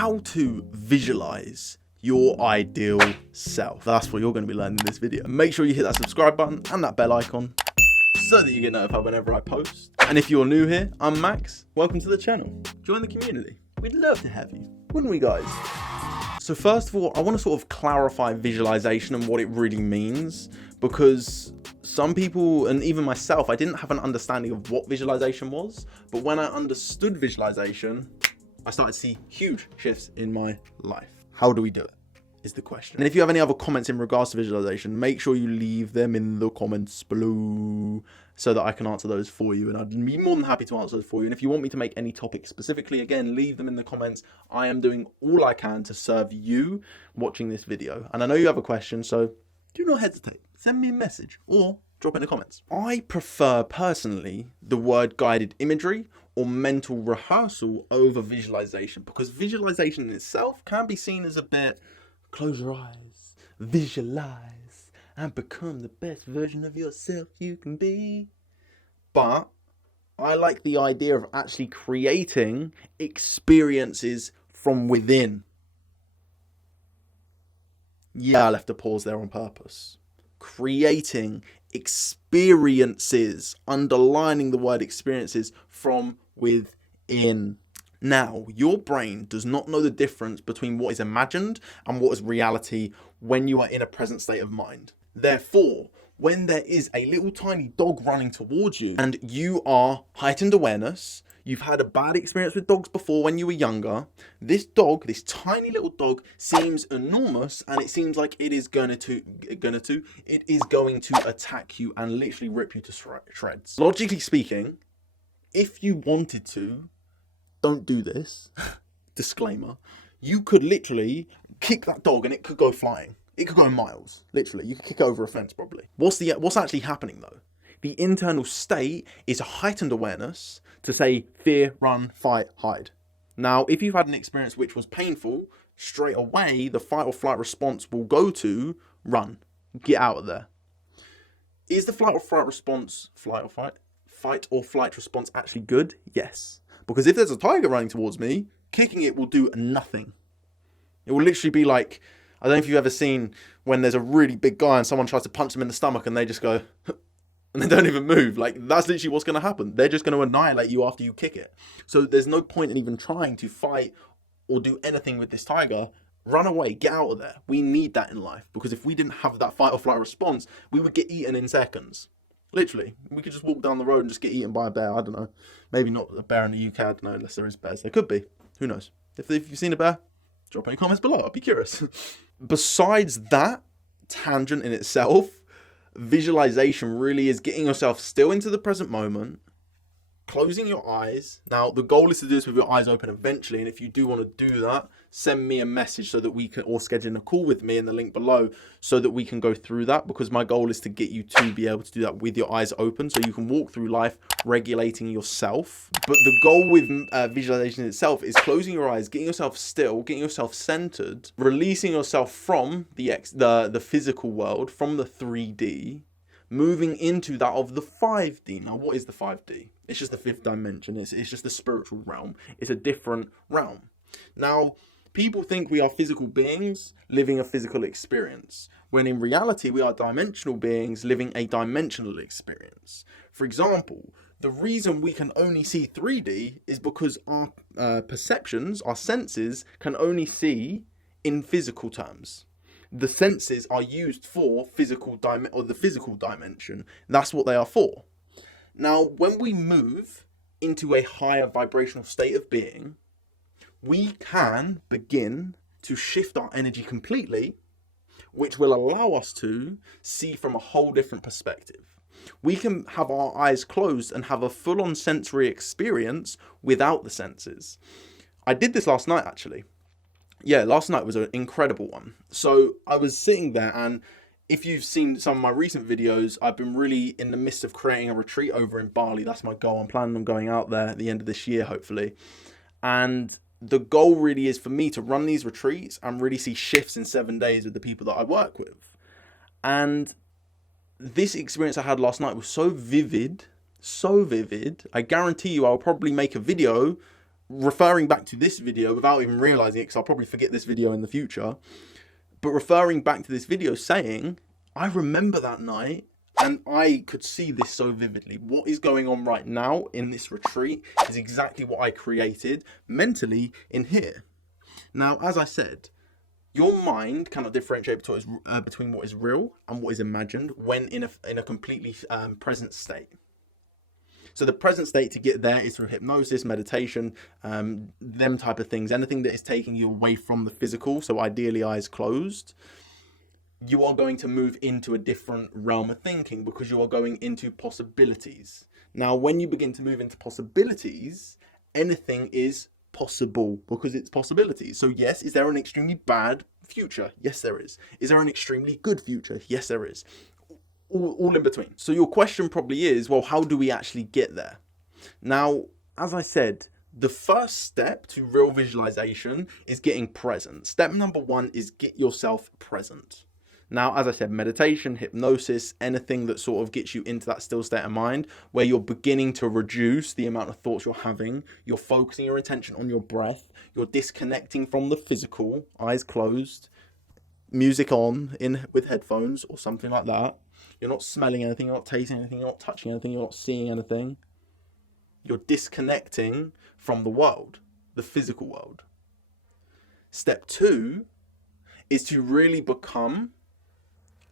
how to visualize your ideal self. That's what you're going to be learning in this video. Make sure you hit that subscribe button and that bell icon so that you get notified whenever I post. And if you're new here, I'm Max. Welcome to the channel. Join the community. We'd love to have you, wouldn't we, guys? So first of all, I want to sort of clarify visualization and what it really means, because some people, and even myself, I didn't have an understanding of what visualization was. But when I understood visualization, I started to see huge shifts in my life. How do we do it is the question. And if you have any other comments in regards to visualization, make sure you leave them in the comments below so that I can answer those for you. And I'd be more than happy to answer those for you. And if you want me to make any topic specifically, again, leave them in the comments. I am doing all I can to serve you watching this video. And I know you have a question, so do not hesitate. Send me a message or drop it in the comments. I prefer personally the word guided imagery or mental rehearsal over visualization, because visualization in itself can be seen as a bit, close your eyes, visualize, and become the best version of yourself you can be. But I like the idea of actually creating experiences from within. Yeah, I left a pause there on purpose. Creating experiences, underlining the word experiences from within. Now, your brain does not know the difference between what is imagined and what is reality when you are in a present state of mind. Therefore, when there is a little tiny dog running towards you and you are heightened awareness, you've had a bad experience with dogs before when you were younger, this dog, this tiny little dog, seems enormous, and it seems like it is going to attack you and literally rip you to shreds. Logically speaking, if you wanted to, don't do this. Disclaimer. You could literally kick that dog and it could go flying. It could go miles. Literally, you could kick it over a fence probably. What's actually happening though? The internal state is a heightened awareness to say fear, run, fight, hide. Now, if you've had an experience which was painful, straight away the fight or flight response will go to run, get out of there. Is the fight or flight response actually good? Yes. Because if there's a tiger running towards me, kicking it will do nothing. It will literally be like, I don't know if you've ever seen when there's a really big guy and someone tries to punch them in the stomach and they just go, and they don't even move. Like, that's literally what's going to happen. They're just going to annihilate you after you kick it. So there's no point in even trying to fight or do anything with this tiger. Run away, get out of there. We need that in life, because if we didn't have that fight or flight response, we would get eaten in seconds. Literally, we could just walk down the road and just get eaten by a bear. I don't know. Maybe not a bear in the UK. I don't know, unless there is bears. There could be. Who knows? If you've seen a bear, drop any comments below. I'd be curious. Besides that tangent in itself, visualization really is getting yourself still into the present moment, closing your eyes. Now, the goal is to do this with your eyes open eventually, and if you do want to do that, send me a message so that we can, or schedule a call with me in the link below so that we can go through that, because my goal is to get you to be able to do that with your eyes open so you can walk through life regulating yourself. But the goal with visualization itself is closing your eyes, getting yourself still, getting yourself centered, releasing yourself from the physical world, from the 3D, moving into that of the 5D. Now, what is the 5D? It's just the fifth dimension. It's just the spiritual realm. It's a different realm. Now, people think we are physical beings living a physical experience, when in reality we are dimensional beings living a dimensional experience. For example, the reason we can only see 3D is because our perceptions, our senses, can only see in physical terms. The senses are used for the physical dimension. That's what they are for. Now, when we move into a higher vibrational state of being, we can begin to shift our energy completely, which will allow us to see from a whole different perspective. We can have our eyes closed and have a full-on sensory experience without the senses. I did this last night, actually. Yeah, last night was an incredible one. So I was sitting there, and if you've seen some of my recent videos, I've been really in the midst of creating a retreat over in Bali. That's my goal. I'm planning on going out there at the end of this year, hopefully. And the goal really is for me to run these retreats and really see shifts in 7 days with the people that I work with. And this experience I had last night was so vivid, I guarantee you I'll probably make a video referring back to this video without even realizing it, because I'll probably forget this video in the future, but referring back to this video saying, I remember that night and I could see this so vividly. What is going on right now in this retreat is exactly what I created mentally in here. Now, as I said, your mind cannot differentiate between what is real and what is imagined when in a completely present state. So the present state to get there is through hypnosis, meditation, them type of things. Anything that is taking you away from the physical, so ideally eyes closed, you are going to move into a different realm of thinking because you are going into possibilities. Now, when you begin to move into possibilities, anything is possible because it's possibilities. So yes, is there an extremely bad future? Yes, there is. Is there an extremely good future? Yes, there is. All in between. So your question probably is, well, how do we actually get there? Now, as I said, the first step to real visualization is getting present. Step number 1 is get yourself present. Now, as I said, meditation, hypnosis, anything that sort of gets you into that still state of mind where you're beginning to reduce the amount of thoughts you're having, you're focusing your attention on your breath, you're disconnecting from the physical, eyes closed, music on with headphones or something like that. You're not smelling anything, you're not tasting anything, you're not touching anything, you're not seeing anything. You're disconnecting from the world, the physical world. Step 2 is to really become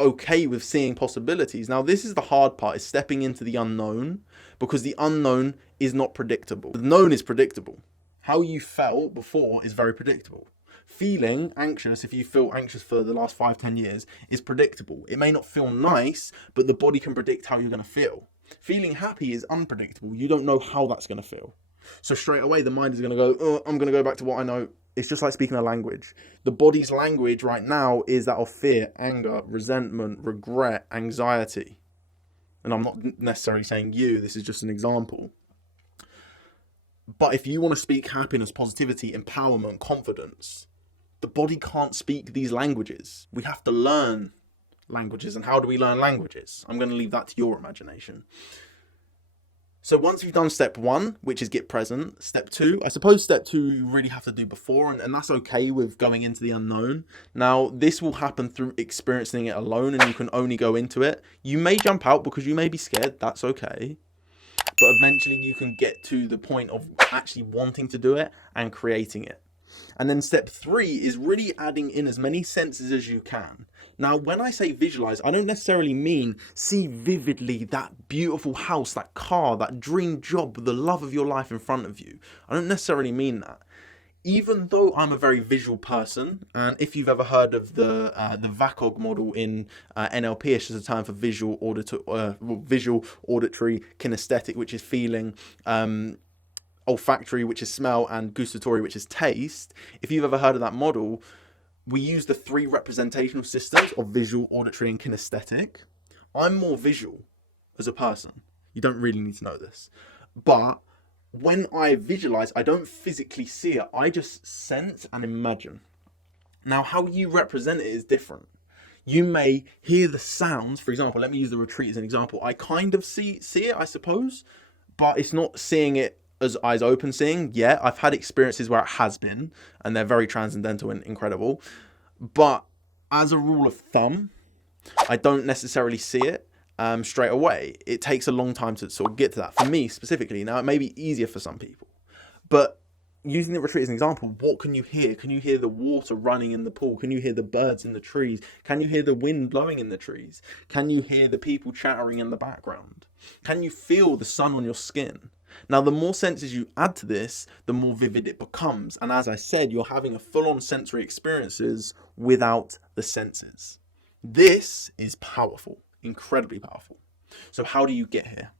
okay with seeing possibilities. Now, this is the hard part, is stepping into the unknown, because the unknown is not predictable. The known is predictable. How you felt before is very predictable. Feeling anxious, if you feel anxious for the last 5-10 years, is predictable. It may not feel nice, but the body can predict how you're going to feel. Feeling happy is unpredictable. You don't know how that's going to feel. So straight away, the mind is going to go, oh, I'm going to go back to what I know. It's just like speaking a language. The body's language right now is that of fear, anger, resentment, regret, anxiety. And I'm not necessarily saying you, this is just an example. But if you want to speak happiness, positivity, empowerment, confidence, the body can't speak these languages. We have to learn languages. And how do we learn languages? I'm going to leave that to your imagination. So once we've done step 1, which is get present, step 2, I suppose step 2 you really have to do before, and that's okay with going into the unknown. Now, this will happen through experiencing it alone, and you can only go into it. You may jump out because you may be scared, that's okay. But eventually you can get to the point of actually wanting to do it and creating it. And then step 3 is really adding in as many senses as you can. Now, when I say visualize, I don't necessarily mean see vividly that beautiful house, that car, that dream job, the love of your life in front of you. I don't necessarily mean that. Even though I'm a very visual person, and if you've ever heard of the VACOG model in NLP, it's just a term for visual, auditory, kinesthetic, which is feeling, olfactory, which is smell, and gustatory, which is taste. If you've ever heard of that model, we use the 3 representational systems of visual, auditory, and kinesthetic. I'm more visual as a person. You don't really need to know this. But when I visualize, I don't physically see it. I just sense and imagine. Now, how you represent it is different. You may hear the sounds. For example, let me use the retreat as an example. I kind of see it, I suppose, but it's not seeing it as eyes open seeing. Yeah, I've had experiences where it has been, and they're very transcendental and incredible. But as a rule of thumb, I don't necessarily see it straight away. It takes a long time to sort of get to that. For me specifically, now it may be easier for some people, but using the retreat as an example, what can you hear? Can you hear the water running in the pool? Can you hear the birds in the trees? Can you hear the wind blowing in the trees? Can you hear the people chattering in the background? Can you feel the sun on your skin? Now, the more senses you add to this, the more vivid it becomes. And as I said, you're having a full-on sensory experiences without the senses. This is powerful, incredibly powerful. So how do you get here?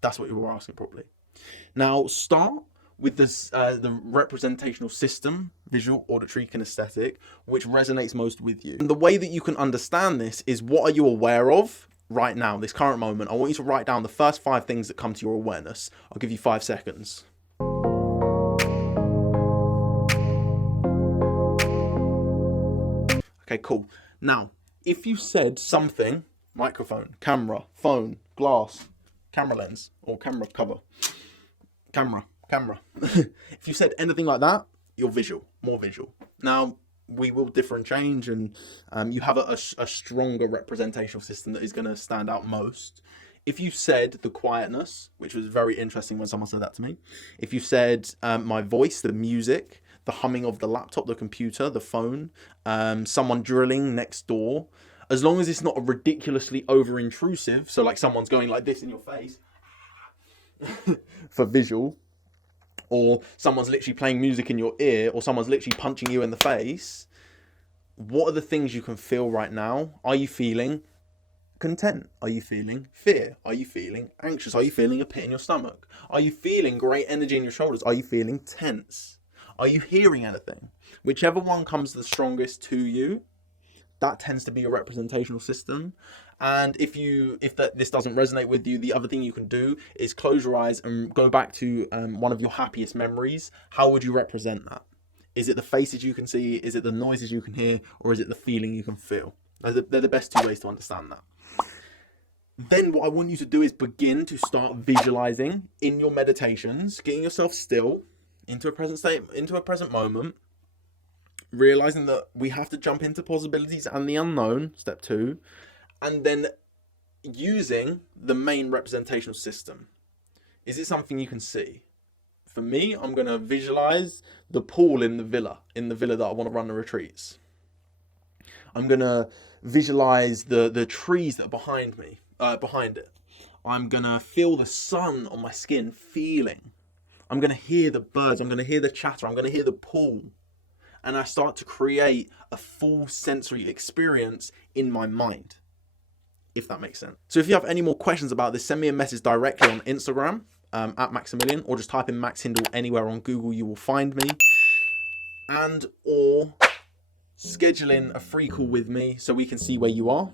That's what you were asking probably. Now, start with this, the representational system, visual, auditory, kinesthetic, which resonates most with you. And the way that you can understand this is, what are you aware of right now, this current moment? I want you to write down the first 5 things that come to your awareness. I'll give you 5 seconds. Okay, cool. Now, if you said something, microphone, camera, phone, glass, camera lens, or camera cover, camera, camera. If you said anything like that, you're visual, more visual. Now, we will differ and change, and you have a stronger representational system that is going to stand out most. If you said the quietness, which was very interesting when someone said that to me. If you said my voice, the music, the humming of the laptop, the computer, the phone, someone drilling next door, as long as it's not ridiculously over-intrusive, so like someone's going like this in your face, for visual, or someone's literally playing music in your ear, or someone's literally punching you in the face, what are the things you can feel right now? Are you feeling content? Are you feeling fear? Are you feeling anxious? Are you feeling a pit in your stomach? Are you feeling great energy in your shoulders? Are you feeling tense? Are you hearing anything? Whichever one comes the strongest to you, that tends to be your representational system. And if this doesn't resonate with you, the other thing you can do is close your eyes and go back to one of your happiest memories. How would you represent that? Is it the faces you can see? Is it the noises you can hear? Or is it the feeling you can feel? They're the best two ways to understand that. Then what I want you to do is begin to start visualizing in your meditations, getting yourself still into a present state, into a present moment, realizing that we have to jump into possibilities and the unknown, step 2, and then using the main representational system. Is it something you can see? For me, I'm going to visualize the pool in the villa that I want to run the retreats. I'm going to visualize the trees that are behind it. I'm going to feel the sun on my skin, feeling. I'm going to hear the birds. I'm going to hear the chatter. I'm going to hear the pool. And I start to create a full sensory experience in my mind, if that makes sense. So if you have any more questions about this, send me a message directly on Instagram, at Maximilian, or just type in Max Hindle anywhere on Google, you will find me. And or schedule in a free call with me so we can see where you are.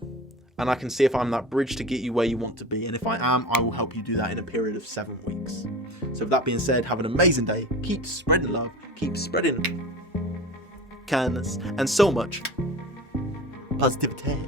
And I can see if I'm that bridge to get you where you want to be. And if I am, I will help you do that in a period of 7 weeks. So with that being said, have an amazing day. Keep spreading love. Keep spreading kindness and so much positivity.